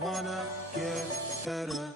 wanna get better.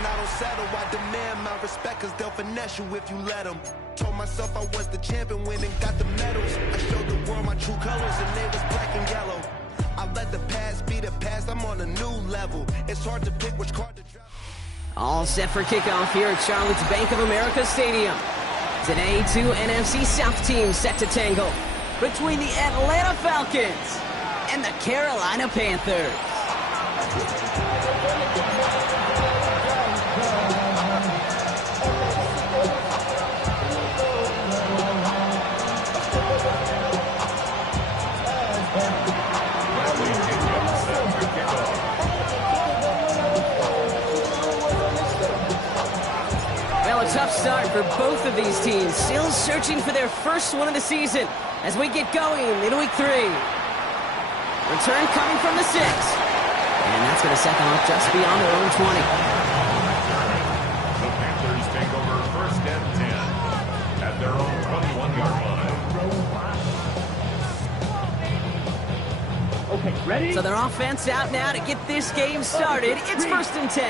I don't settle, I demand my respect, cause they'll finesse you if you let them. Told myself I was the champion, went and got the medals. I showed the world my true colors and they was black and yellow. I let the past be the past, I'm on a new level. It's hard to pick which card to drop. All set for kickoff here at Charlotte's Bank of America Stadium. Today, two NFC South teams set to tangle between the Atlanta Falcons and the Carolina Panthers. Well, a tough start for both of these teams, still searching for their first one of the season as we get going into week 3. Return coming from the 6. And that's going to set them up just beyond their own 20. The Panthers take over first and 10 at their own 21-yard line. Okay, ready? So their offense out now to get this game started. It's first and 10.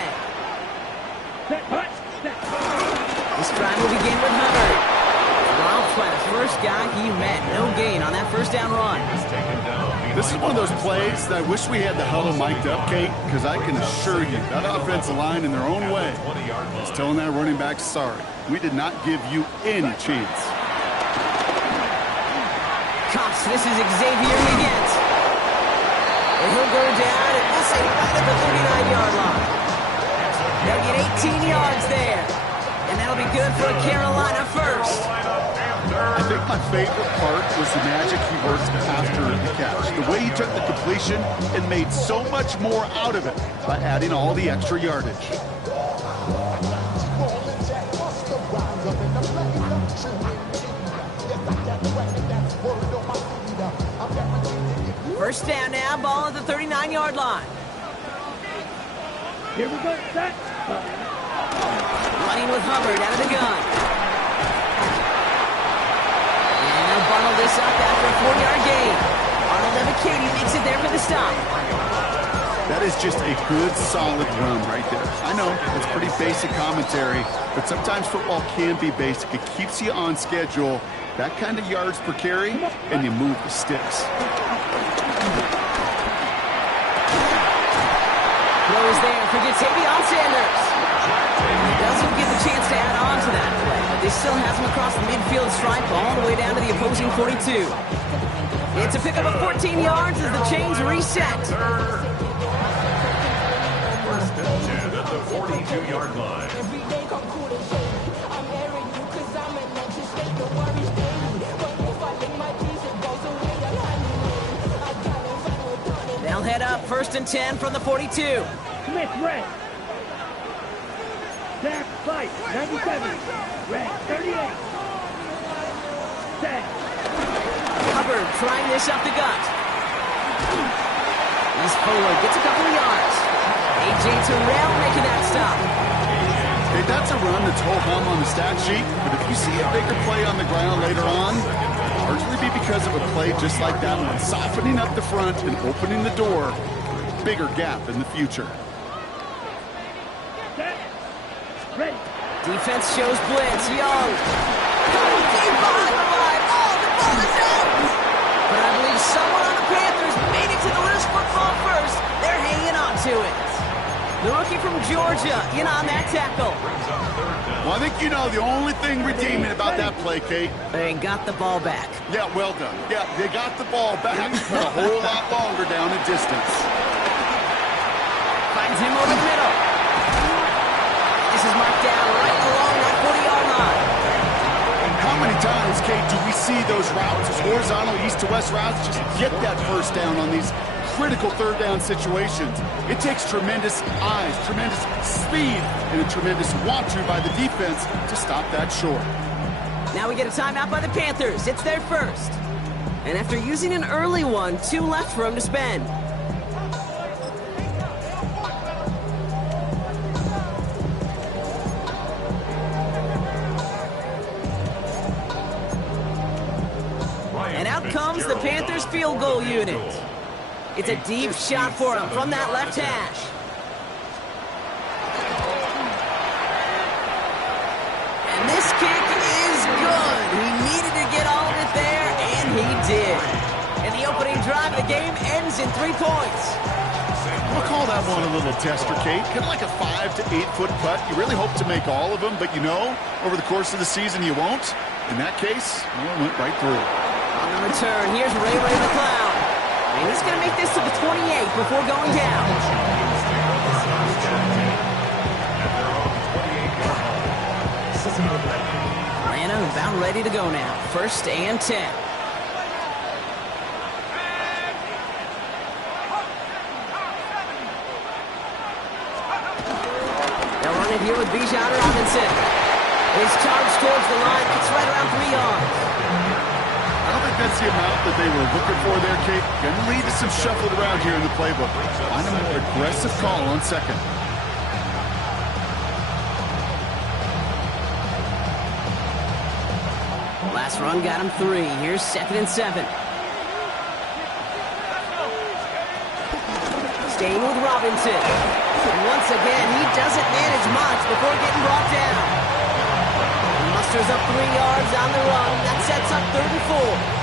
This drive will begin with Hubbard. Dropped by the first guy he met. No gain on that first down run. This is one of those plays that I wish we had the huddle mic'd up, Kate, because I can assure you that offensive line in their own way is telling that running back, sorry, we did not give you any chance. Cops, this is Xavier Wiggins. And he'll go down and we'll say right at the 39-yard line. They'll get 18 yards there. And that'll be good for a Carolina first. I think my favorite part was the magic he worked after the catch. The way he took the completion and made so much more out of it by adding all the extra yardage. First down now, ball at the 39-yard line. Here we go, set. Running with Hubbard out of the gun. And they'll bundle this up after a 4-yard gain. Arnold Evakady makes it there for the stop. That is just a good, solid run right there. I know, it's pretty basic commentary, but sometimes football can be basic. It keeps you on schedule, that kind of yards per carry, and you move the sticks. Throws there for Jatavion Sanders. He doesn't get the chance to add on to that play, but they still has him across the midfield stripe all the way down to the opposing 42. It's a pickup of 14 yards as the chains reset. First and 10 at the 42-yard line. They'll head up first and 10 from the 42. Smith, red. Zach, fight, 97. Red, 38. Set. Hubbard trying this up the gut. He's forward, gets a couple of yards. A.J. Terrell making that stop. Hey, that's a run that's ho-hum on the stat sheet, but if you see a bigger play on the ground later on, largely be because of a play just like that one, softening up the front and opening the door, bigger gap in the future. Ready. Defense shows blitz. Young. Coming deep behind the line. Oh, the ball is out. But I believe someone on the Panthers made it to the loose football first. They're hanging on to it. The rookie from Georgia in on that tackle. Well, I think you know the only thing redeeming about that play, Kate. They got the ball back. Yeah, well done. Yeah, they got the ball back, but a whole lot longer down in distance. Finds him over the middle. This is marked down right along that 40-yard line. How many times, Kate, do we see those routes, those horizontal east-to-west routes, just get that first down on these critical third down situations. It takes tremendous eyes, tremendous speed, and a tremendous want-to by the defense to stop that short. Now we get a timeout by the Panthers. It's their first. And after using an early one, 2 left for him to spend. And out comes the Panthers field goal unit. It's a deep shot for him from that left hash. And this kick is good. He needed to get all of it there, and he did. And the opening drive of the game ends in 3 points. We'll call that one a little tester, Kate. Kind of like a 5 to 8 foot putt. You really hope to make all of them, but you know, over the course of the season, you won't. In that case, well, it went right through. On the return, here's Ray the Clown. And he's going to make this to the 28 before going down. Atlanta about ready to go now. 1st and 10. They'll run it here with Bijan Robinson. His charge towards the line. It's right around 3 yards. I don't think that's the amount that they were looking for there, Kate. Going to lead to some shuffling around here in the playbook. On a more aggressive call on 2nd. Last run got him 3. Here's 2nd and 7. Staying with Robinson. And once again, he doesn't manage much before getting brought down. He musters up 3 yards on the run. That sets up 3rd and 4.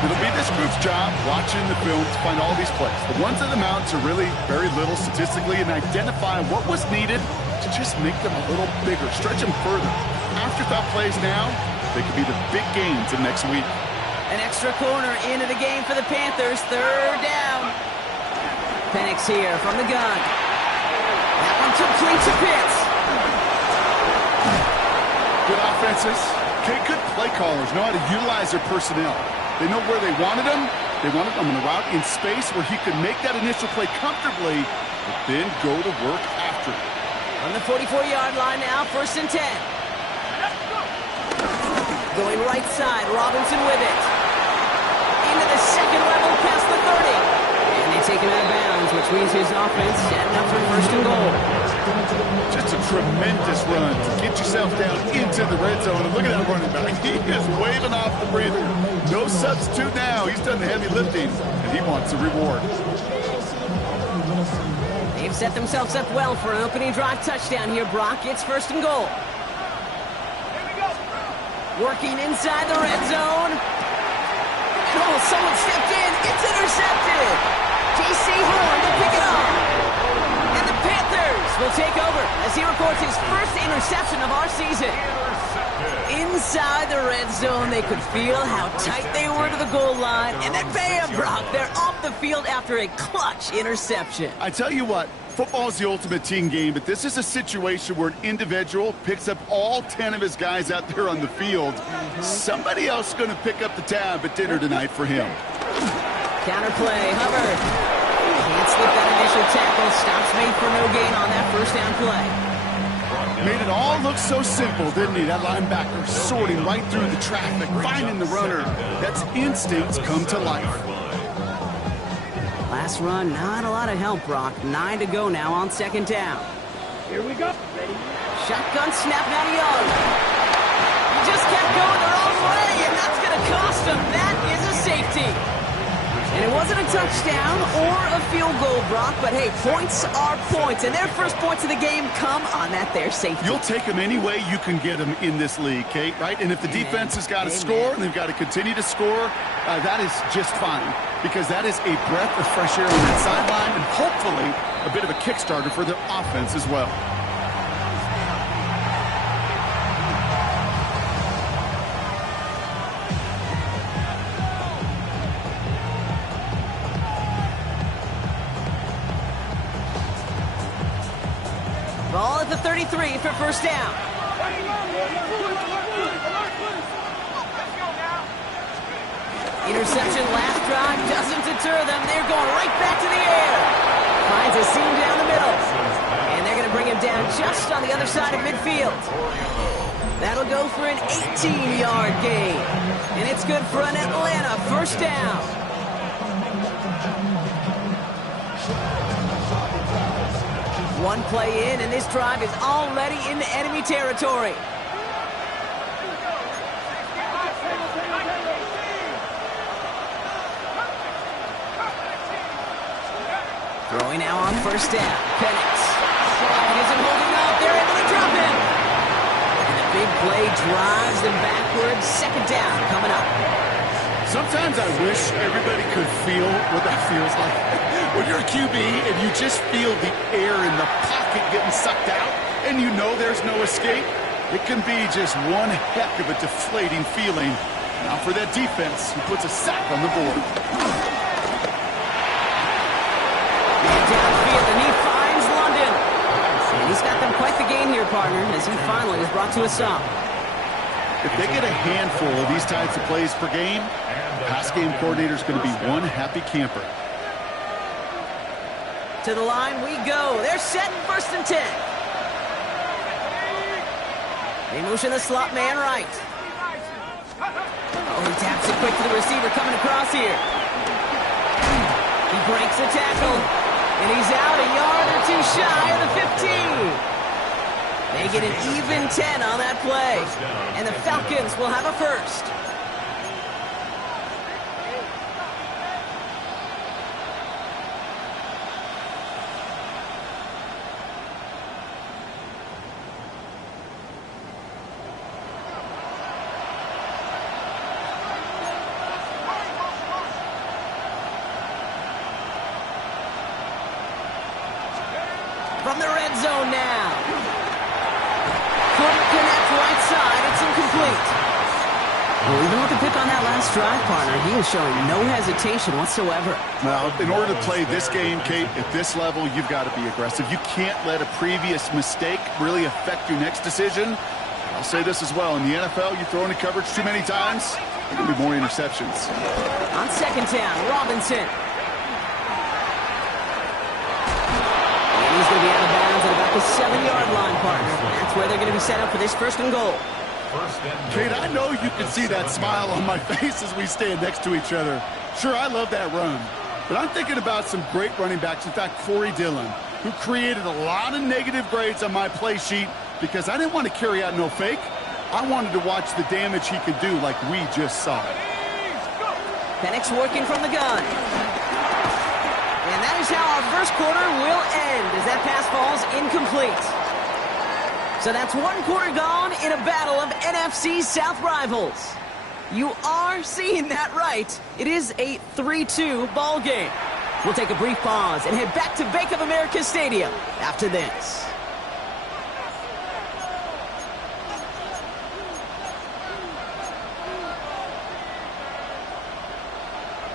It'll be this group's job watching the film to find all these plays. The ones that amount to really very little statistically and identify what was needed to just make them a little bigger, stretch them further. Afterthought plays now, they could be the big gains of next week. An extra corner into the game for the Panthers. 3rd down. Penix here from the gun. That one complete to Pitts. Good offenses. Okay, good play callers know how to utilize their personnel. They know where they wanted him. They wanted him in a route in space where he could make that initial play comfortably, but then go to work after it. On the 44-yard line now, 1st and 10. Going right side, Robinson with it. Into the 2nd level, past the 30. And they take him out of bounds, which means his offense setting up for 1st and goal. Just a tremendous run to get yourself down into the red zone. And look at that running back. He is waving off the breather. No substitute now. He's done the heavy lifting, and he wants a reward. They've set themselves up well for an opening drive touchdown here, Brock. It's 1st and goal. Working inside the red zone. Oh, someone stepped in. It's intercepted. J.C. Horn to pick it up. And the Panthers will take over as he records his first interception of our season. Inside the red zone, they could feel how tight they were to the goal line. And then bam, Brock, they're off the field after a clutch interception. I tell you what, football is the ultimate team game, but this is a situation where an individual picks up all 10 of his guys out there on the field. Somebody else is going to pick up the tab at dinner tonight for him. Counterplay, Hubbard. Can't slip that initial tackle. Stops made for no gain on that 1st down play. Made it all look so simple, didn't he? That linebacker sorting right through the traffic, finding the runner. That's instincts come to life. Last run, not a lot of help, Brock. 9 to go now on 2nd down. Here we go. Ready? Shotgun snap now to Young. He just kept going the wrong way, and that's going to cost him. That is a safety. And it wasn't a touchdown or a field goal, Brock, but hey, points are points, and their first points of the game come on that there safety. You'll take them any way you can get them in this league, Kate, right? And if the defense has got to score and they've got to continue to score, that is just fine, because that is a breath of fresh air on that sideline and hopefully a bit of a kickstarter for their offense as well. Ball at the 33 for 1st down. Interception last drive doesn't deter them. They're going right back to the air. Finds a seam down the middle. And they're going to bring him down just on the other side of midfield. That'll go for an 18-yard gain. And it's good for an Atlanta first down. One play in, and this drive is already into enemy territory. Throwing now on first down. Penix. He isn't holding up. They're able to drop him. And the big play drives them backwards. Second down coming up. Sometimes I wish everybody could feel what that feels like. When you're a QB and you just feel the air in the pocket getting sucked out and you know there's no escape, it can be just one heck of a deflating feeling. Now for that defense who puts a sack on the board. Downfield, and he finds London. And he's got them quite the gain here, partner, as he finally is brought to a stop. If they get a handful of these types of plays per game, the pass game coordinator is going to be one happy camper. To the line we go. They're setting first and 10. They motion the slot man right. Oh, he taps it quick to the receiver coming across here. He breaks a tackle, and he's out a yard or two shy of the 15. They get an even 10 on that play, and the Falcons will have a first. From the red zone now. Couldn't connect right side. It's incomplete. Well, even with the pick on that last drive, partner, he is showing no hesitation whatsoever. Now, in order to play this game, Kate, at this level, you've got to be aggressive. You can't let a previous mistake really affect your next decision. I'll say this as well. In the NFL, you throw into coverage too many times, there will be more interceptions. On second down, Robinson. He's going to be out of bounds at about the 7-yard line, partner. That's where they're going to be set up for this first and goal. Kate, I know you can see that smile on my face as we stand next to each other. Sure, I love that run. But I'm thinking about some great running backs. In fact, Corey Dillon, who created a lot of negative grades on my play sheet because I didn't want to carry out no fake. I wanted to watch the damage he could do like we just saw. Penix working from the gun. And that is how our first quarter will end as that pass falls incomplete. So that's one quarter gone in a battle of NFC South rivals. You are seeing that right. It is a 3-2 ball game. We'll take a brief pause and head back to Bank of America Stadium after this.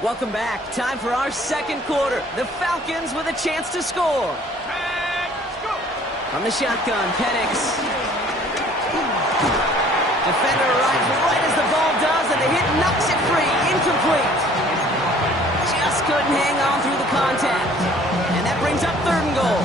Welcome back. Time for our second quarter. The Falcons with a chance to score. From the shotgun, Penix. Defender arrives right as the ball does, and the hit knocks it free. Incomplete. Just couldn't hang on through the contact. And that brings up third and goal.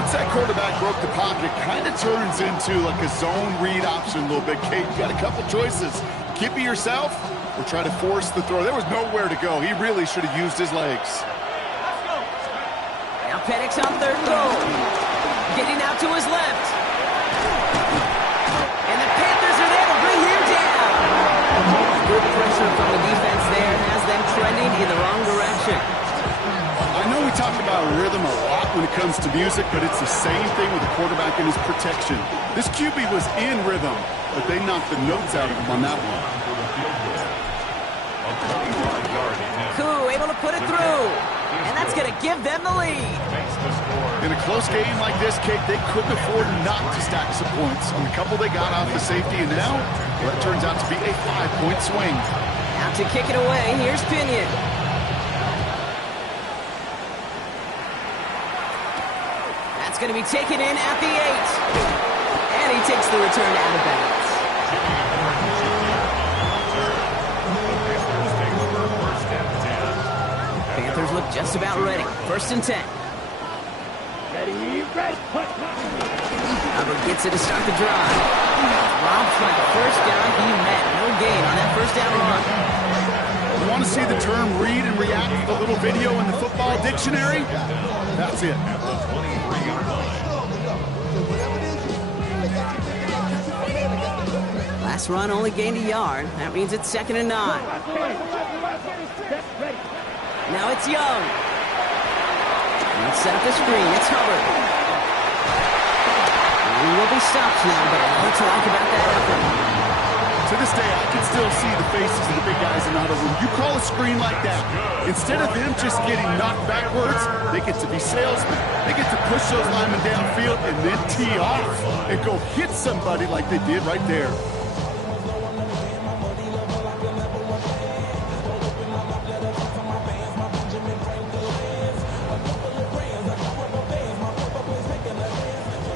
Once that quarterback broke the pocket, it kind of turns into like a zone read option a little bit, Kate. You got a couple choices. Keep it yourself or try to force the throw. There was nowhere to go. He really should have used his legs. Now Penix on third and goal. Getting out to his left. And the Panthers are there to bring him down. Good pressure from the defense there has them trending in the wrong direction. I know we talk about rhythm a lot when it comes to music, but it's the same thing with the quarterback and his protection. This QB was in rhythm, but they knocked the notes out of him on that one. Koo able to put it through. And that's going to give them the lead. In a close game like this, Kate, they couldn't afford not to stack some points. On the couple they got off the safety, and now, well, that turns out to be a 5-point swing. Now to kick it away, here's Pinion. That's going to be taken in at the 8. And he takes the return out of bounds. Just about ready. 1st and 10. Ready, ready. Hubbard gets it to start the drive. Robbed by the 1st down. He met no gain on that 1st down run. You want to see the term read and react to the little video in the football dictionary? That's it. Last run only gained a yard. That means it's 2nd and 9. Now it's Young. Let's set up the screen. It's Hubbard. He will be stopped now, but no talk about that effort. To this day, I can still see the faces of the big guys in the huddle room. You call a screen like that, instead of them just getting knocked backwards, they get to be salesmen. They get to push those linemen downfield and then tee off and go hit somebody like they did right there.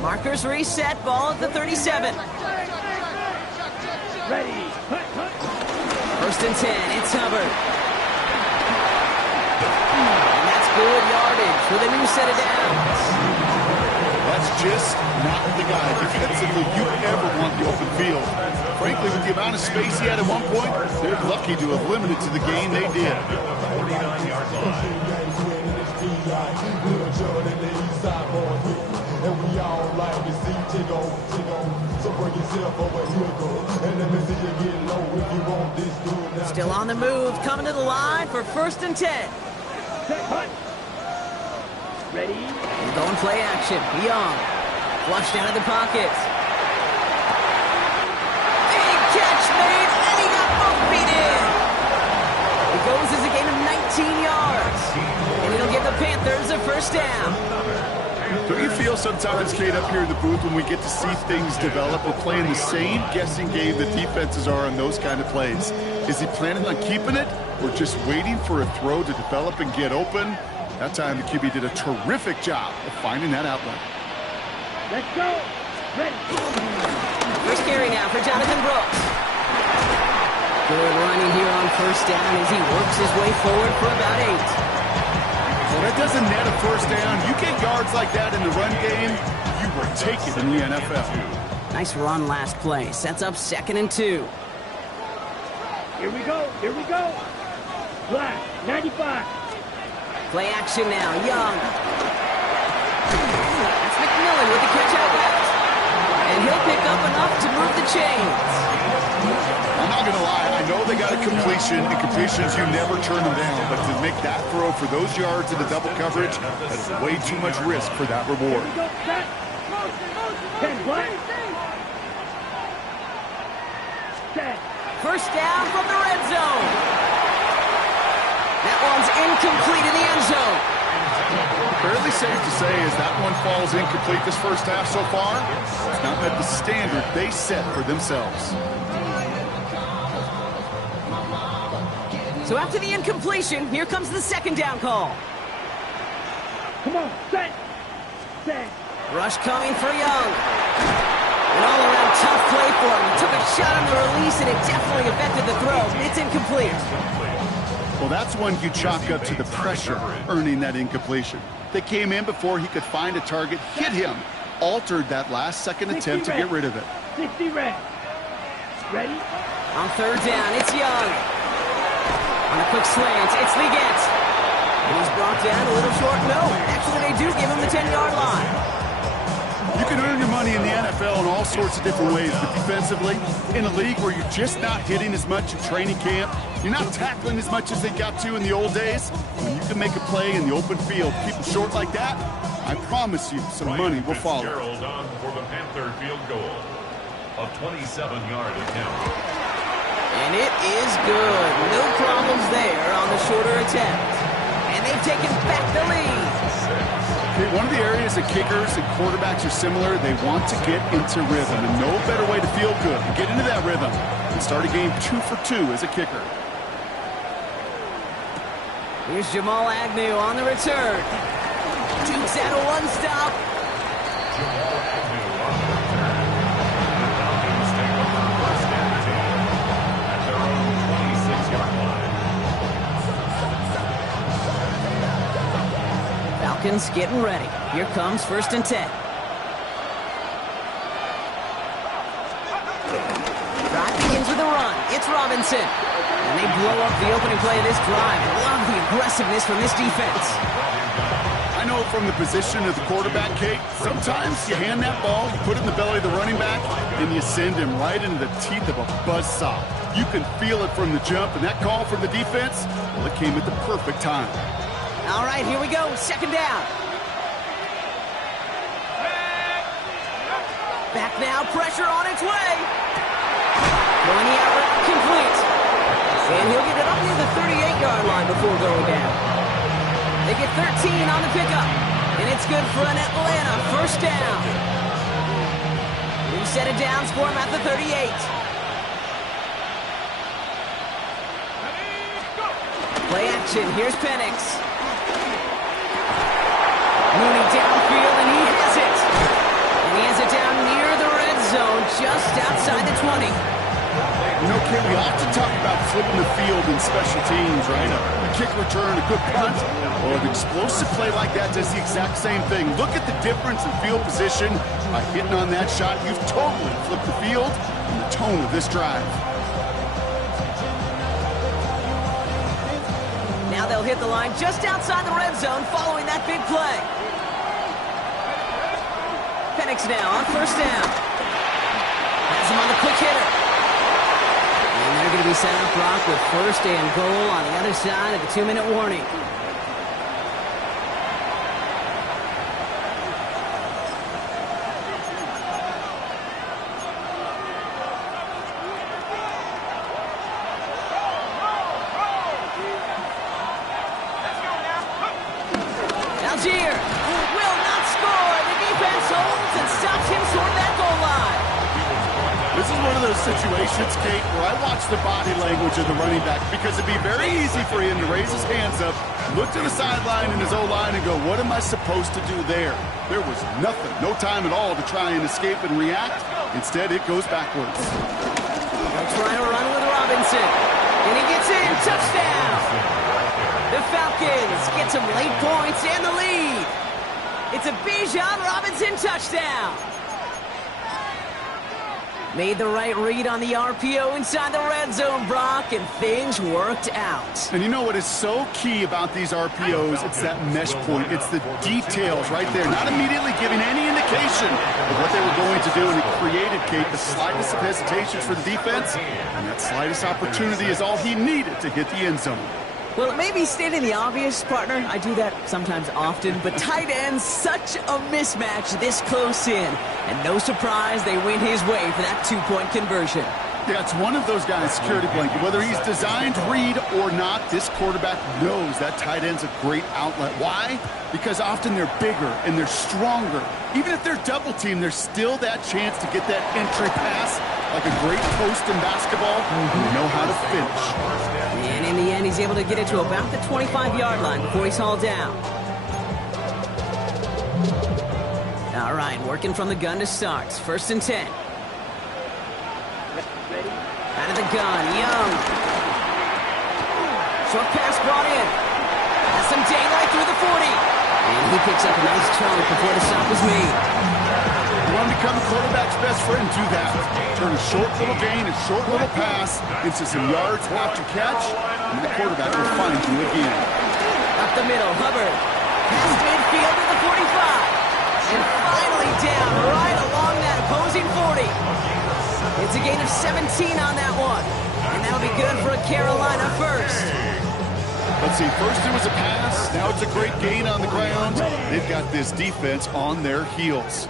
Markers reset, ball at the 37. Ready. 1st and 10, it's Hubbard. And that's good yardage with a new set of downs. That's just not the guy defensively you ever want the open field. Frankly, with the amount of space he had at one point, they're lucky to have limited to the game they did. 49-yard line. And we all like to see Tigo. So bring yourself over here, go. And let me see you get low if you want this dude. Still on the move, coming to the line for 1st and 10. Ready. He's going play action. Young. Flushed out of the pocket. Big catch made, and he got both feet in. It goes as a gain of 19 yards. And it'll give the Panthers a 1st down. Don't you feel sometimes, Kate, up here in the booth when we get to see things develop, we're playing the same guessing game that defenses are on those kind of plays? Is he planning on keeping it or just waiting for a throw to develop and get open? That time the QB did a terrific job of finding that outlet. Let's go. Ready. 1st carry now for Jonathan Brooks. Good running here on 1st down as he works his way forward for about 8. Well, that doesn't net a 1st down. You get yards like that in the run game, you will take it in the NFL. Nice run last play. Sets up 2nd and 2. Here we go. Here we go. Black, 95. Play action now. Young. That's McMillan with the catch out left. And he'll pick up enough to move the chains. I'm not going to lie. I know they got a completion, and completions, you never turn them down. But to make that throw for those yards in the double coverage, that's way too much risk for that reward. Go, set. 10, black. Set. 1st down from the red zone. That one's incomplete in the end zone. Fairly safe to say as that one falls incomplete this 1st half so far, it's not met the standard they set for themselves. So after the incompletion, here comes the 2nd down call. Come on, set. Set. Rush coming for Young. An all-around tough play for him. He took a shot on the release, and it definitely affected the throw. It's incomplete. Well, that's one you chalk up to the pressure earning that incompletion. They came in before he could find a target, hit him, altered that last-second attempt to get rid of it. 60 red. Ready? On 3rd down, it's Young. On a quick slant, it's Leggett. And he's brought down a little short. No, actually they do give him the 10-yard line. You can earn your money in the NFL in all sorts of different ways, but defensively, in a league where you're just not hitting as much in training camp, you're not tackling as much as they got to in the old days, when you can make a play in the open field, people short like that, I promise you some money will follow. Fitzgerald on for the Panther field goal. A 27-yard attempt. And it is good. No problems there on the shorter attempt. And they've taken back the lead. Okay, one of the areas that kickers and quarterbacks are similar, they want to get into rhythm. And no better way to feel good than get into that rhythm and start a game 2 for 2 as a kicker. Here's Jamal Agnew on the return. Dukes out a one-stop. Jamal Agnew on the return. The Falcons take over 1st and 10 at their own 26-yard line. Falcons getting ready. Here comes 1st and 10. Drive begins with a run. It's Robinson. And they blow up the opening play of this drive. Love the aggressiveness from this defense. I know from the position of the quarterback, Kate, sometimes you hand that ball, you put it in the belly of the running back, and you send him right into the teeth of a buzzsaw. You can feel it from the jump, and that call from the defense, well, it came at the perfect time. All right, here we go. 2nd down. Back now, pressure on its way. Going the out route, complete. And he'll get it up near the 38-yard line before going down. They get 13 on the pickup. And it's good for an Atlanta 1st down. New set of downs for him at the 38. Play action. Here's Penix. Mooney downfield, and he has it. And he has it down near the red zone, just outside the 20. You know, Kate, we often talk about flipping the field in special teams, right? A kick return, a good punt. Well, an explosive play like that does the exact same thing. Look at the difference in field position. By hitting on that shot, you've totally flipped the field and the tone of this drive. Now they'll hit the line just outside the red zone following that big play. Penix now on 1st down. Has him on the quick hitter. And they're going to be set up, Brock, with 1st and goal on the other side of the 2-minute warning. Algier will not score. The defense holds and stops him toward that goal line. This is one of those situations, Kate, where I watch the body language of the running back because it'd be very easy for him to raise his hands up, look to the sideline in his O-line and go, what am I supposed to do there? There was nothing, no time at all to try and escape and react. Instead, it goes backwards. They'll try to run with Robinson. And he gets in. Touchdown. The Falcons get some late points and the lead. It's a Bijan Robinson touchdown. Made the right read on the RPO inside the red zone, Brock, and things worked out. And you know what is so key about these RPOs? It's that mesh point. It's the details right there, not immediately giving any indication of what they were going to do, and it created, Kate, the slightest of hesitations for the defense, and that slightest opportunity is all he needed to hit the end zone. Well, it may be stating the obvious, partner. I do that sometimes often, but tight ends, such a mismatch this close in. And no surprise, they went his way for that 2-point conversion. Yeah, it's one of those guys' security blanket. Whether he's designed to read or not, this quarterback knows that tight end's a great outlet. Why? Because often they're bigger and they're stronger. Even if they're double-teamed, there's still that chance to get that entry pass like a great post in basketball. You know how to finish. And in the end, he's able to get it to about the 25-yard line before he's hauled down. All right, working from the gun to start. 1st and 10. Out of the gun, Young. Short pass brought in. Has some daylight through the 40. And he picks up a nice chunk before the stop is made. You want to become a quarterback's best friend, do that. Turn a short little gain, a short little pass into some yards after catch, and the quarterback will find you again. Up the middle, Hubbard. Past midfield to the 45. And finally down right along that opposing 40. It's a gain of 17 on that one. And that'll be good for a Carolina first. Let's see, first it was a pass, now it's a great gain on the ground. They've got this defense on their heels.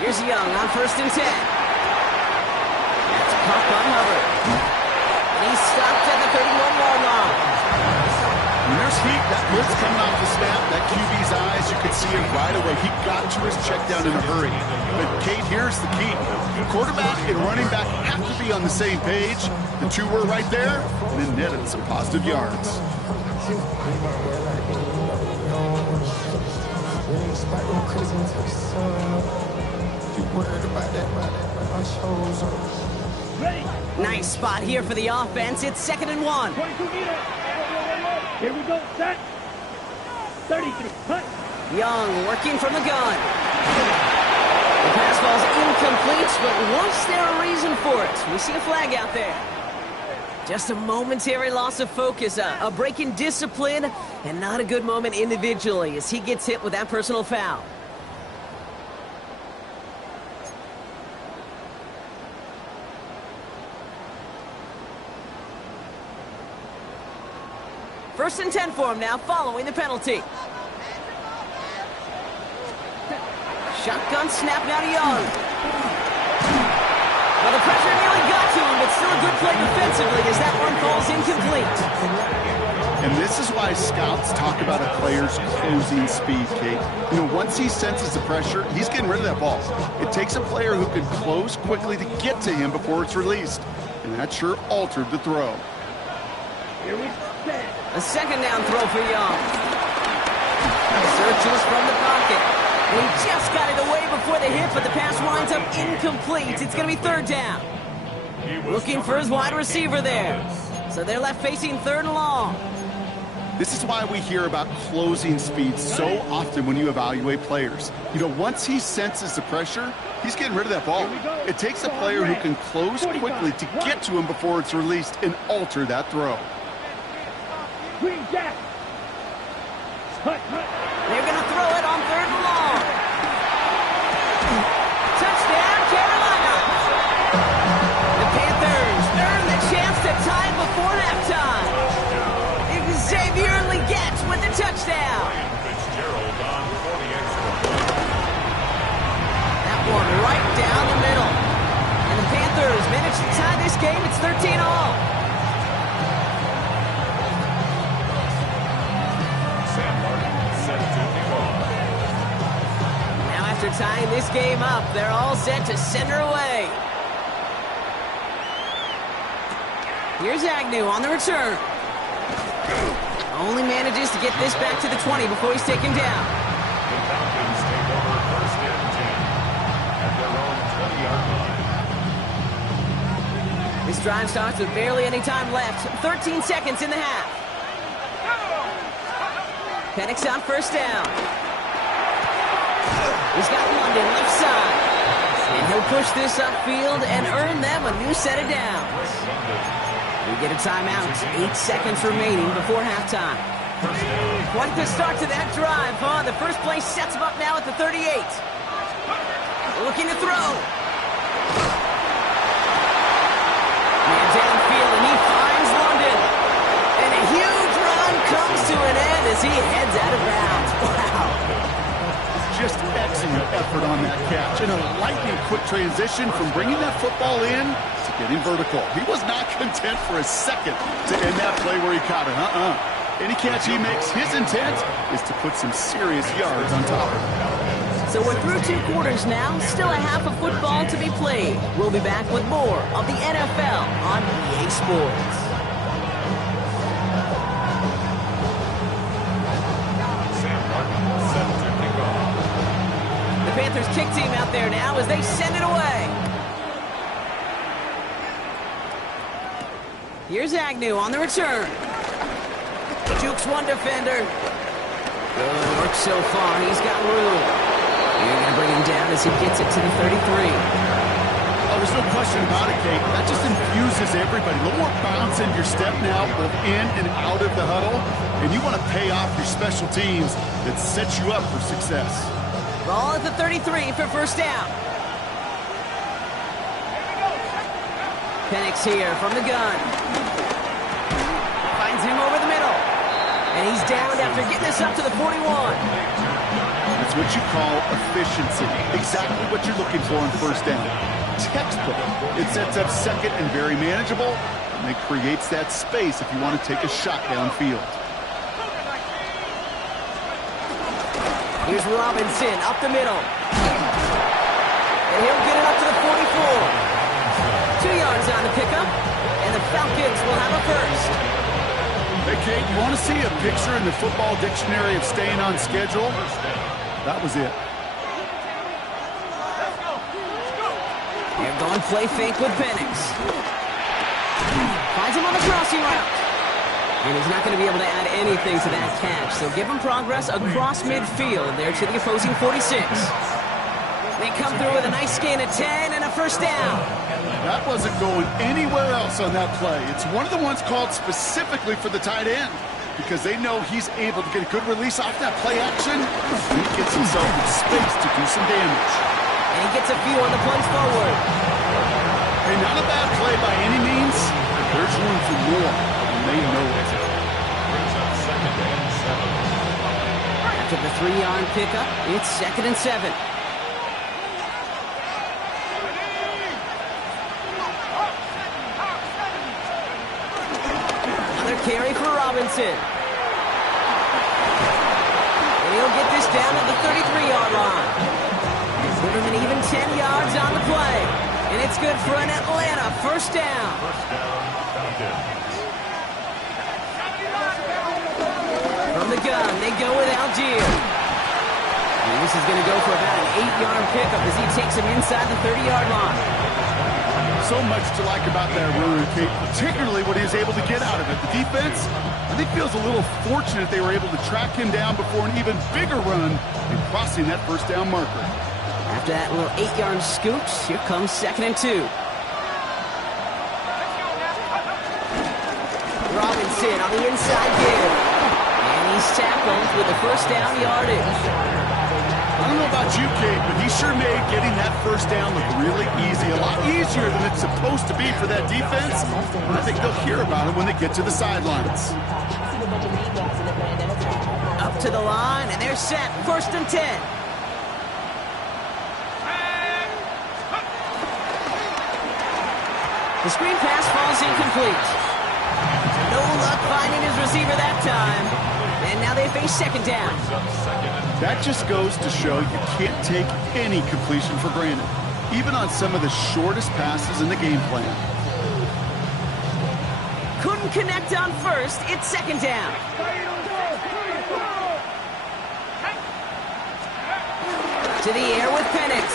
Here's Young on 1st and 10. That's a pop on Hubbard. And he's stopped at the 31-yard line. When there's heat, that blitz coming off the snap, that QB's eyes, you could see it right away. He got to his check down in a hurry. But, Kate, here's the key. Quarterback and running back have to be on the same page. The two were right there, and then netted some positive yards. Nice spot here for the offense. It's 2nd and 1. 22 meters. Here we go. Set. 33. Hut. Young working from the gun. The pass falls incomplete, but was there a reason for it? We see a flag out there. Just a momentary loss of focus, a break in discipline, and not a good moment individually as he gets hit with that personal foul. First and 10 for him now, following the penalty. Shotgun snap now to Young. Well, the pressure nearly got to him, but still a good play defensively as that one falls incomplete. And this is why scouts talk about a player's closing speed, Kate. You know, once he senses the pressure, he's getting rid of that ball. It takes a player who can close quickly to get to him before it's released. And that sure altered the throw. Here we stand. A second down throw for Young. Searches from the pocket. And he just got it away before the hit, but the pass winds up incomplete. It's going to be third down. Looking for his wide receiver there. So they're left facing third and long. This is why we hear about closing speed so often when you evaluate players. You know, once he senses the pressure, he's getting rid of that ball. It takes a player who can close quickly to get to him before it's released and alter that throw. Green Jack. Hut, hut. They're going to throw it on third and long. Touchdown, Carolina. The Panthers earn the chance to tie it before halftime. Xavier Legette with the touchdown. Fitzgerald on for the extra. That one right down the middle. And the Panthers manage to tie this game. It's 13-all. Sam Martin set to kick off. Now after tying this game up, they're all set to send her away. Here's Agnew on the return. Only manages to get this back to the 20 before he's taken down. The Falcons take over first and 10 at their own 20-yard line. This drive starts with barely any time left. 13 seconds in the half. Penix on first down. He's got London left side. And he'll push this upfield and earn them a new set of downs. We get a timeout. 8 seconds remaining before halftime. Quite the start to that drive, huh? The first play sets him up now at the 38. Looking to throw. Man downfield, and he finds London. And a huge run comes to an end as he heads out of bounds. Wow. Just excellent effort on that catch. And a lightning-quick transition from bringing that football in to getting vertical. He was not content for a second to end that play where he caught it. Any catch he makes, his intent is to put some serious yards on top of it. So we're through 2 quarters now. Still a half of football to be played. We'll be back with more of the NFL on EA Sports. Sam Martin set to kick off. The Panthers kick team out there now as they send it away. Here's Agnew on the return. Jukes one defender. Good work so far. He's got room. You're going to bring him down as he gets it to the 33. Oh, there's no question about it, Kate. That just infuses everybody. A little more bounce in your step now, both in and out of the huddle. And you want to pay off your special teams that sets you up for success. Ball at the 33 for first down. Penix here from the gun. Finds him over the middle. And he's down after getting this up to the 41. That's what you call efficiency. Exactly what you're looking for on first down. Textbook. It sets up second and very manageable, and it creates that space if you want to take a shot downfield. Here's Robinson up the middle. And he'll get it up to the 44. 2 yards on the pickup, and the Falcons will have a first. Hey, Kate, you want to see a picture in the football dictionary of staying on schedule? That was it. They're going play fake with Penix. Finds him on the crossing route. And he's not going to be able to add anything to that catch. So give him progress across midfield there to the opposing 46. They come through with a nice gain of 10 and a first down. That wasn't going anywhere else on that play. It's one of the ones called specifically for the tight end because they know he's able to get a good release off that play action. He gets himself in space to do some damage. And he gets a few on the plays forward. Hey, not a bad play by any means, but there's room for more, and they know it. Brings up 2nd and 7. After the 3-yard pickup, it's 2nd and 7. Carry for Robinson. And he'll get this down at the 33-yard line. Give him an even 10 yards on the play. And it's good for an Atlanta first down. First down, Falcons. From the gun, they go with Algier. And this is going to go for about an 8-yard pickup as he takes him inside the 30-yard line. So much to like about that run, Kate, particularly what he was able to get out of it. The defense, I think, feels a little fortunate they were able to track him down before an even bigger run and crossing that first down marker. After that little 8-yard scooch, here comes 2nd and 2. Robinson on the inside give. And he's tackled with the first down yardage. I don't know about you, Kate, but he sure made getting that first down look really easy. A lot easier than it's supposed to be for that defense. I think they'll hear about it when they get to the sidelines. Up to the line, and they're set. 1st and 10. The screen pass falls incomplete. No luck finding his receiver that time. And now they face 2nd down. That just goes to show you can't take any completion for granted, even on some of the shortest passes in the game plan. Couldn't connect on first. It's 2nd down. To the air with Penix.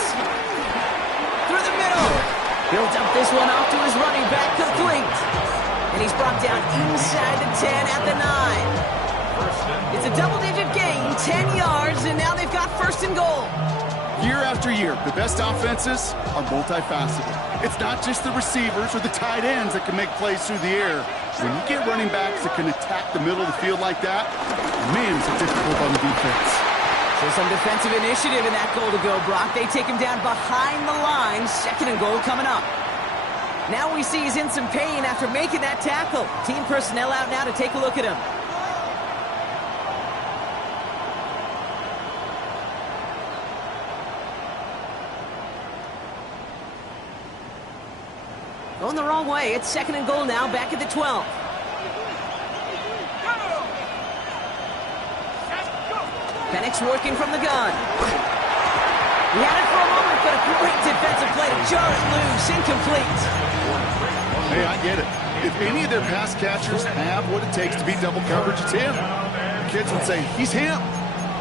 Through the middle. Built up this one off to his running back, complete. And he's brought down inside the 10 at the 9. It's a double-digit gain, 10 yards, and now they've got 1st and goal. Year after year, the best offenses are multifaceted. It's not just the receivers or the tight ends that can make plays through the air. When you get running backs that can attack the middle of the field like that, man, is it difficult on the defense. So some defensive initiative in that goal to go, Brock. They take him down behind the line. 2nd and goal coming up. Now we see he's in some pain after making that tackle. Team personnel out now to take a look at him. Going the wrong way. It's 2nd and goal now, back at the 12. Penix working from the gun. He had it for a moment, but a great defensive play to jar it loose. Incomplete. Hey, I get it. If any of their pass catchers have what it takes to beat double coverage, it's him. The kids would say, he's him.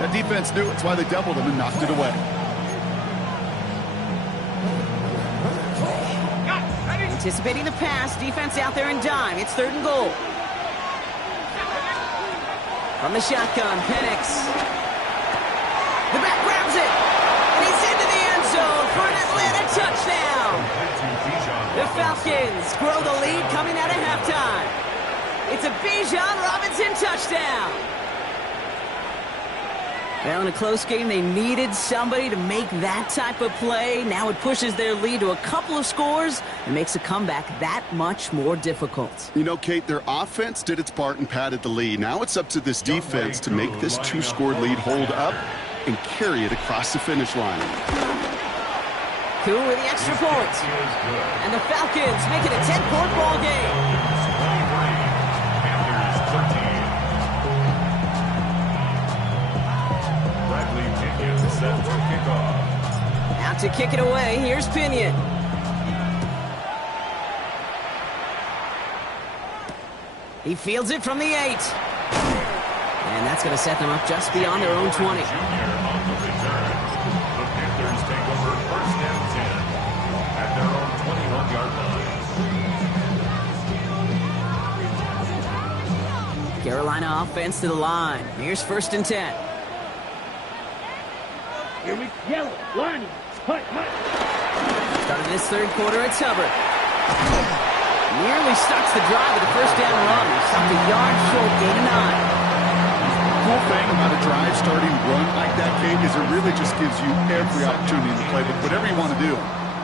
That defense knew it. That's why they doubled him and knocked it away. Anticipating the pass, defense out there in dime. It's 3rd and goal. From the shotgun, Penix. The back grabs it, and he's into the end zone for an Atlanta touchdown. The Falcons grow the lead coming out of halftime. It's a Bijan Robinson touchdown. Well, in a close game, they needed somebody to make that type of play. Now it pushes their lead to a couple of scores and makes a comeback that much more difficult. You know, Kate, their offense did its part and padded the lead. Now it's up to this defense to make this 2-score lead hold up and carry it across the finish line. Cool with the extra point. And the Falcons make it a 10-point ball game. Set to kick off. Out to kick it away, here's Pinion. He fields it from the 8. And that's going to set them up just beyond their own 20. Junior on the return. The Panthers take over 1st and 10 at their own 21-yard line. Carolina offense to the line. Here's 1st and 10. Here we yellow, lining, hut. Start of this third quarter, it's Hubbard. Nearly starts the drive with a 1st down run. Stopped a yard short, gain of 9. Cool thing about a drive starting run like that, Kate, is it really just gives you every opportunity to play with whatever you want to do.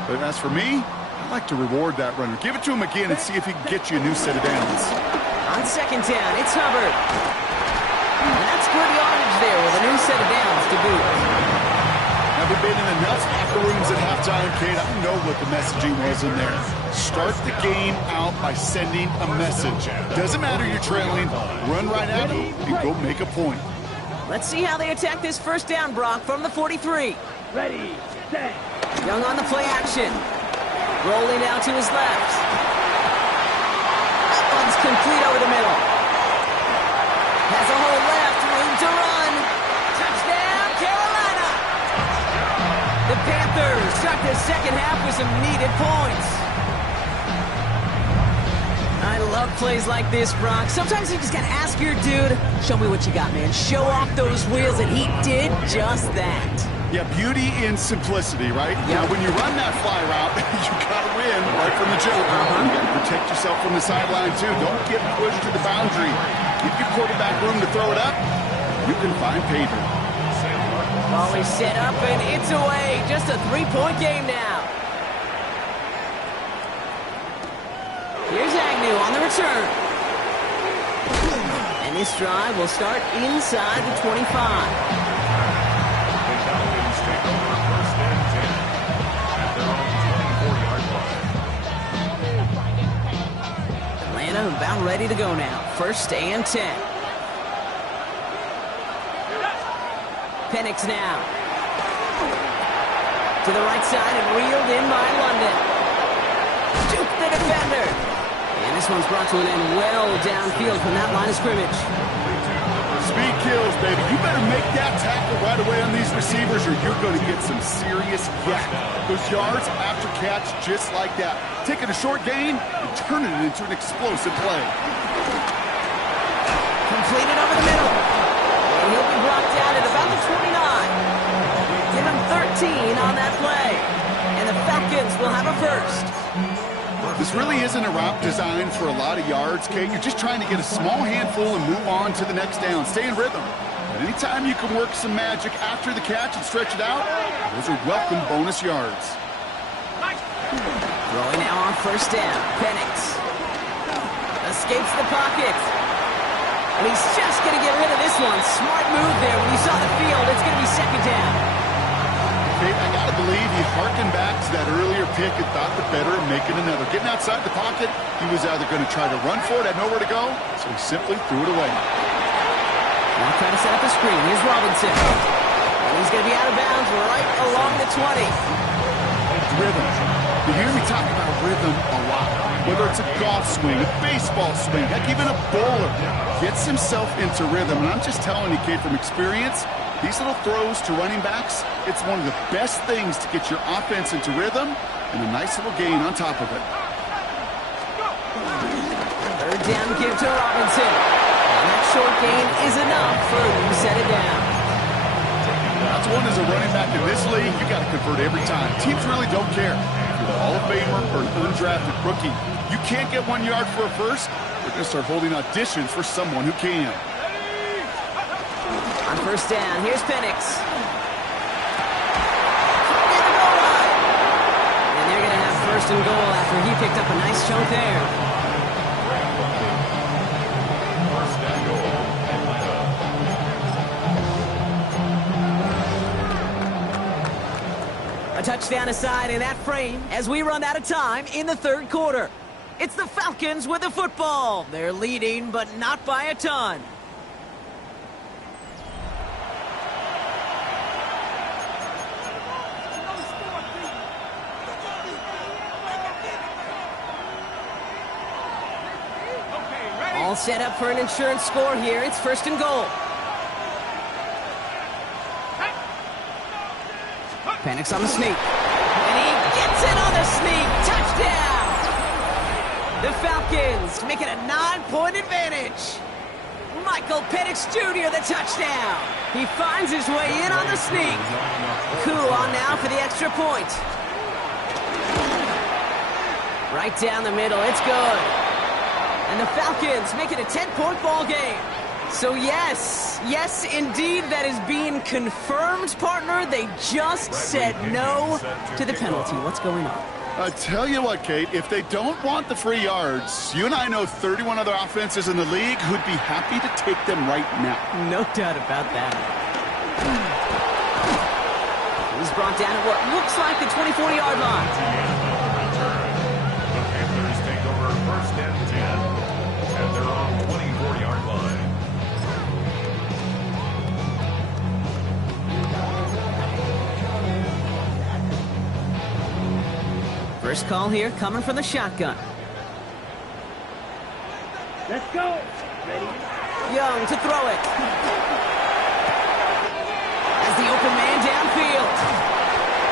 But as for me, I like to reward that runner. Give it to him again and see if he can get you a new set of downs. On 2nd down, it's Hubbard. And that's good yardage there with a new set of downs to boot. Never been in enough locker rooms at halftime, Kate. I don't know what the messaging was in there. Start the game out by sending a message. Doesn't matter you're trailing. Run right at them and go make a point. Let's see how they attack this 1st down, Brock, from the 43. Ready, set. Young on the play action. Rolling out to his left. That one's complete over the middle. Has a hole left, room to run. Touchdown, Carolina! The Panthers start the second half with some needed points. I love plays like this, Brock. Sometimes you just gotta ask your dude, show me what you got, man. Show off those wheels, and he did just that. Yeah, beauty in simplicity, right? Now, when you run that fly route, you got to win right from the jump. You got to protect yourself from the sideline, too. Don't get pushed to the boundary. Give your quarterback room to throw it up. You can find pavement. Ball is set up, and it's away. Just a 3-point game now. Here's Agnew on the return. And this drive will start inside the 25. Take over 1st and 10 at their own 24-yard line. Atlanta about ready to go now. 1st and 10. Penix now. To the right side and reeled in by London. Duke the defender. And this one's brought to an end well downfield from that line of scrimmage. Speed kills, baby. You better make that tackle right away on these receivers or you're going to get some serious yak. Those yards after catch just like that. Taking a short gain and turning it into an explosive play. Completed over the middle. And he'll be brought down at about the 29. Give him 13 on that play. And the Falcons will have a 1st. This really isn't a route designed for a lot of yards, Kate. You're just trying to get a small handful and move on to the next down. Stay in rhythm. But anytime you can work some magic after the catch and stretch it out, those are welcome bonus yards. Throwing now on 1st down. Penix escapes the pocket. And he's just going to get rid of this one. Smart move there. When you saw the field, it's going to be 2nd down. Kate, I got to believe he harkened back to that earlier pick and thought the better of making another. Getting outside the pocket, he was either going to try to run for it, had nowhere to go, so he simply threw it away. Now trying to set up a screen. Here's Robinson. And he's going to be out of bounds right along the 20. Rhythm. You hear me talk about rhythm a lot. Whether it's a golf swing, a baseball swing, heck, even a bowler gets himself into rhythm. And I'm just telling you, kid, from experience, these little throws to running backs, it's one of the best things to get your offense into rhythm and a nice little gain on top of it. 3rd down give to Robinson. And that short gain is enough for him to set it down. That's one as a running back in this league, you got to convert every time. Teams really don't care. If you're a Hall of Famer or an undrafted rookie, you can't get 1 yard for a first, they're going to start holding auditions for someone who can. On 1st down, here's Penix. And they're going to have 1st and goal after he picked up a nice chunk there. 1st and goal, Atlanta. A touchdown aside in that frame as we run out of time in the 3rd quarter. It's the Falcons with the football. They're leading, but not by a ton. All set up for an insurance score here. It's 1st and goal. Penix on the sneak. And he gets it on the sneak. Touchdown! The Falcons make it a 9-point advantage. Michael Penix Jr., the touchdown. He finds his way in on the sneak. Cool on now for the extra point. Right down the middle, it's good. And the Falcons make it a 10-point ball game. So yes, indeed, that is being confirmed, partner. They just said no to the penalty. What's going on? I tell you what, Kate, if they don't want the free yards, you and I know 31 other offenses in the league who'd be happy to take them right now. No doubt about that. He's brought down at what looks like the 24-yard line. The Panthers take over first and 10 at their own 24-yard line. First call here coming from the shotgun. Let's go. Ready? Young to throw it. As the open man downfield.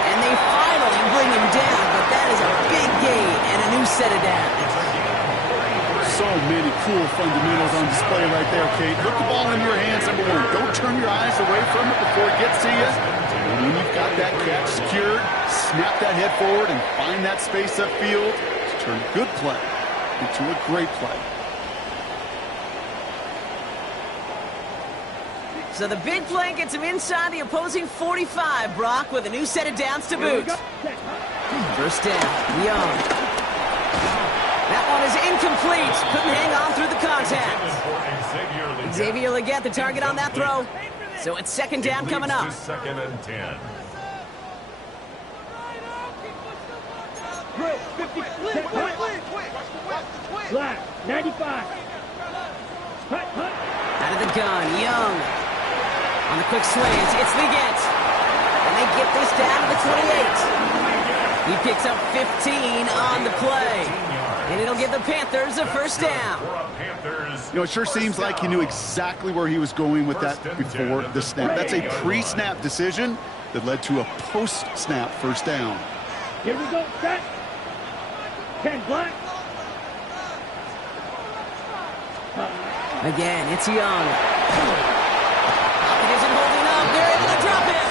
And they finally bring him down, but that is a big gain and a new set of downs. So many cool fundamentals on display right there, Kate. Put the ball in your hands, number one. Don't turn your eyes away from it before it gets to you. And when you've got that catch secured, snap that head forward and find that space upfield to turn a good play into a great play. So the big play gets him inside the opposing 45, Brock, with a new set of downs to boot. First down, Young. That one is incomplete. Couldn't hang on through the contact. Xavier Legette, the target on that throw. So it's second down coming up. Second and 10. Black, 95. Out of the gun, Young. On the quick slant, it's Legette. And they get this down to the 28. He picks up 15 on the play. And it'll give the Panthers a first down. You know, it sure seems like he knew exactly where he was going with that before the snap. That's a pre-snap decision that led to a post-snap first down. Here we go, set. 10 black. Again, it's Young. It isn't holding up. They're able to drop it.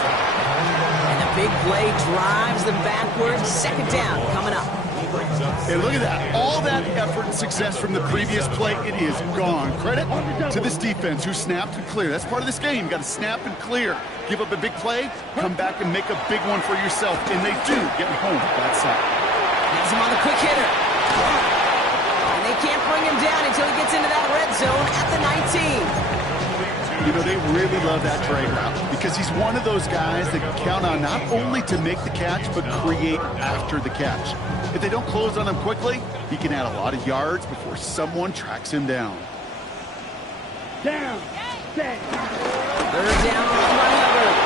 And the big play drives them backwards. Second down coming up. And look at that. All that effort and success from the previous play, it is gone. Credit to this defense who snapped and cleared. That's part of this game. You got to snap and clear. Give up a big play, come back and make a big one for yourself. And they do get home that side. Has him on the quick hitter. And they can't bring him down until he gets into that red zone at the 19. You know, they really love that drag route because he's one of those guys that can count on not only to make the catch, but create after the catch. If they don't close on him quickly, he can add a lot of yards before someone tracks him down. Down. Set. Third down on Hubbard.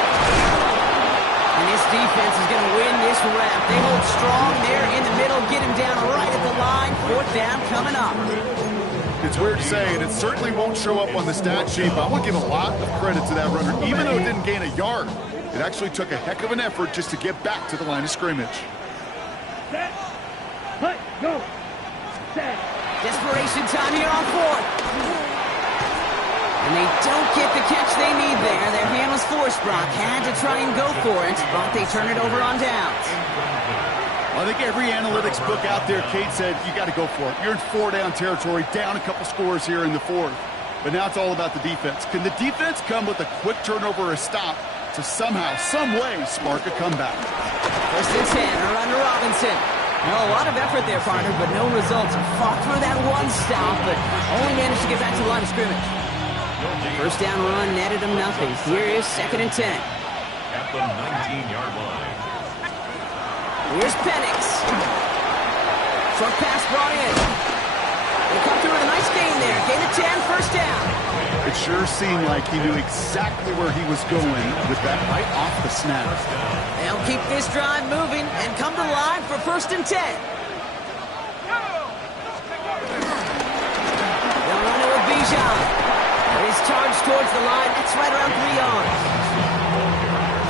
And this defense is going to win this rep. They hold strong there in the middle, get him down right at the line. Fourth down coming up. It's weird to say, and it certainly won't show up on the stat sheet, but I want to give a lot of credit to that runner. Even though it didn't gain a yard, it actually took a heck of an effort just to get back to the line of scrimmage. Set. Hut. Go. Set. Desperation time here on fourth. And they don't get the catch they need there. Their hand was forced, Brock. Had to try and go for it, but they turn it over on downs. I think every analytics book out there, Kate said, you got to go for it. You're in four-down territory, down a couple scores here in the fourth. But now it's all about the defense. Can the defense come with a quick turnover or a stop to somehow, some way, spark a comeback? First and 10, a run to Robinson. Now, a lot of effort there, partner, but no results. Fought through that one stop, but only managed to get back to the line of scrimmage. First down run netted him nothing. Here is second and 10. At the 19-yard line. Here's Penix. Short pass brought in. They come through with a nice gain there. Gain of 10, first down. It sure seemed like he knew exactly where he was going with that right off the snap. They'll keep this drive moving and come to the line for first and 10. They'll run it with Bijan. He's charged towards the line. That's right around 3 yards.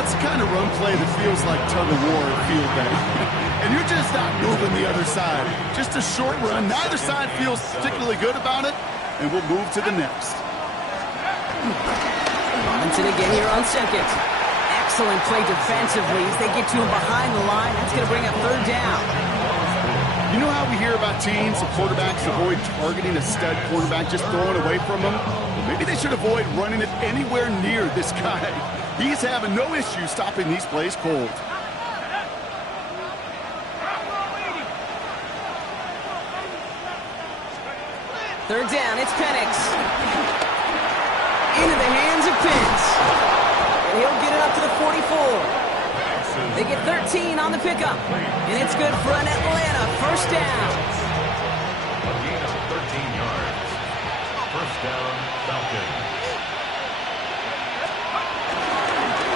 That's the kind of run play that feels like tug-of-war at field day. And you're just not moving the other side. Just a short run. Neither side feels particularly good about it, and we'll move to the next. Robinson again here on second. Excellent play defensively as they get to him behind the line. That's going to bring up third down. You know how we hear about teams and quarterbacks avoid targeting a stud quarterback, just throwing away from him? Well, maybe they should avoid running it anywhere near this guy. He's having no issue stopping these plays cold. Third down, it's Penix. Into the hands of Pitts. And he'll get it up to the 44. They get 13 on the pickup. And it's good for an Atlanta first down. A gain of 13 yards. First down, Falcons.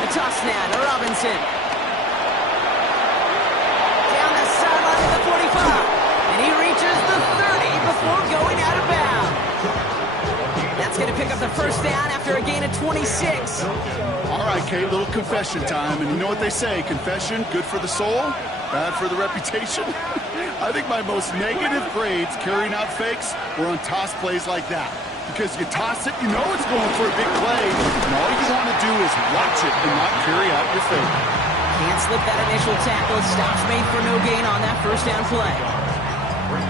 The toss now to Robinson. Down the sideline to the 45. And he reaches the 30 before going out of bounds. That's going to pick up the first down after a gain of 26. All right, Kate, little confession time. And you know what they say, confession, good for the soul, bad for the reputation. I think my most negative grades carrying out fakes were on toss plays like that. Because you toss it, you know it's going for a big play, and all you want to do is watch it and not carry out your fake. Can't slip that initial tackle. Stops made for no gain on that first down play.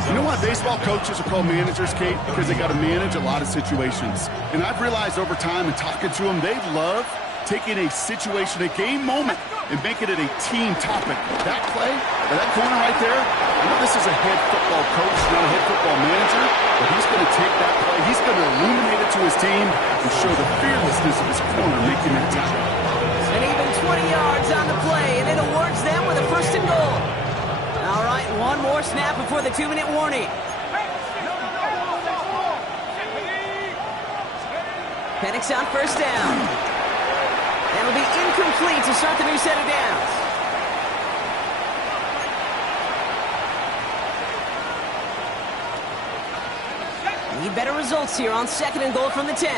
You know why baseball coaches are called managers, Kate? Because they got to manage a lot of situations. And I've realized over time and talking to them, they love taking a situation, a game moment, and making it a team topic. That play, or that corner right there, I know this is a head football coach, not a head football manager, but he's going to take that play, he's going to illuminate it to his team and show the fearlessness of his corner making that tackle. And even 20 yards on the play, and it awards them with a first and goal. All right, one more snap before the 2-minute warning. Penix on first down. That'll be incomplete to start the new set of downs. Need better results here on second and goal from the 10.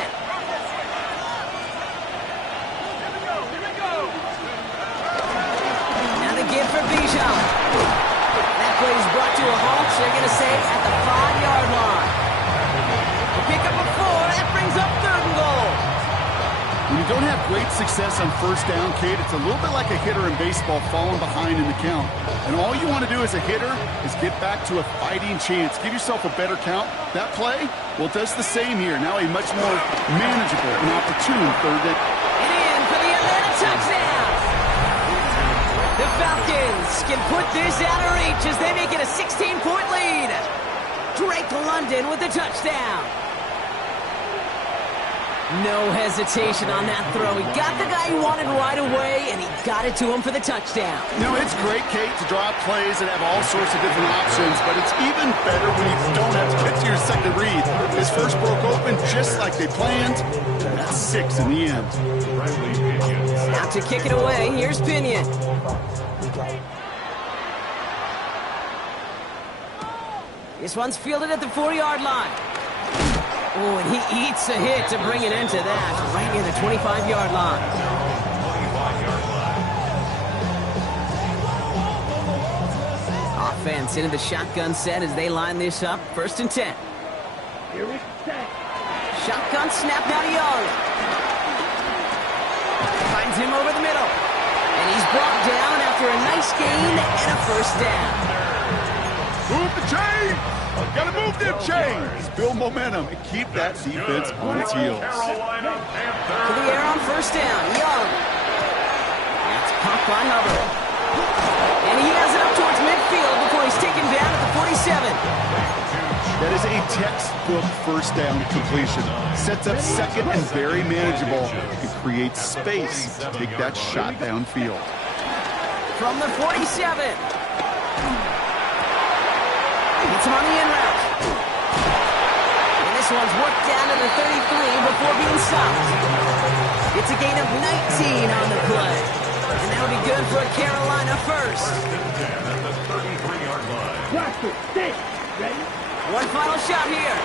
Now the give for Bijan. That play is brought to a halt, so they're going to say at the 5-yard line. The pickup of 4, that brings up third and goal. When you don't have great success on first down, Kate, it's a little bit like a hitter in baseball falling behind in the count. And all you want to do as a hitter is get back to a fighting chance. Give yourself a better count. That play, well, it does the same here. Now a much more manageable and opportune third down. And in for the Atlanta touchdown. The Falcons can put this out of reach as they make it a 16-point lead. Drake London with the touchdown. No hesitation on that throw. He got the guy he wanted right away, and he got it to him for the touchdown. You know, it's great, Kate, to draw up plays and have all sorts of different options, but it's even better when you don't have to get to your second read. His first broke open just like they planned, and that's 6 in the end. Out to kick it away, here's Pinion. This one's fielded at the 4-yard line. Oh, and he eats a hit to bring it into that, right near the 25-yard line. Offense into the shotgun set as they line this up. First and 10. Here it's set. Shotgun snap now to Young. Finds him over the middle. And he's brought down after a nice gain and a first down. Move the chain! Gotta move them chains! Build momentum and keep that defense on its heels. To the air on first down. Young. That's popped by Hubbard. And he has it up towards midfield before he's taken down at the 47. That is a textbook first down completion. Sets up second and very manageable. It creates space to take that shot downfield. From the 47. It's him on the in route. And this one's worked down to the 33 before being stopped. It's a gain of 19 on the play. And that'll be good for a Carolina first. Watch it. Stay. Ready? One final shot here.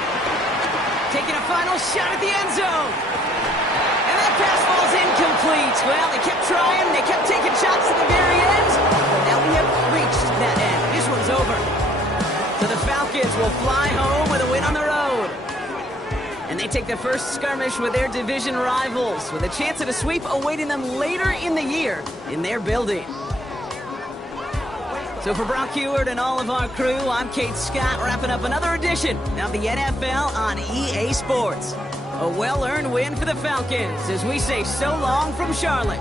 Taking a final shot at the end zone. And that pass falls incomplete. Well, they kept trying. They kept taking shots at the very end. Now we have reached that end. This one's over. So the Falcons will fly home with a win on the road. And They take their first skirmish with their division rivals, with a chance at a sweep awaiting them later in the year in their building. So for Brock Heward and all of our crew, I'm Kate Scott, wrapping up another edition of the NFL on EA Sports. A well-earned win for the Falcons as we say so long from Charlotte.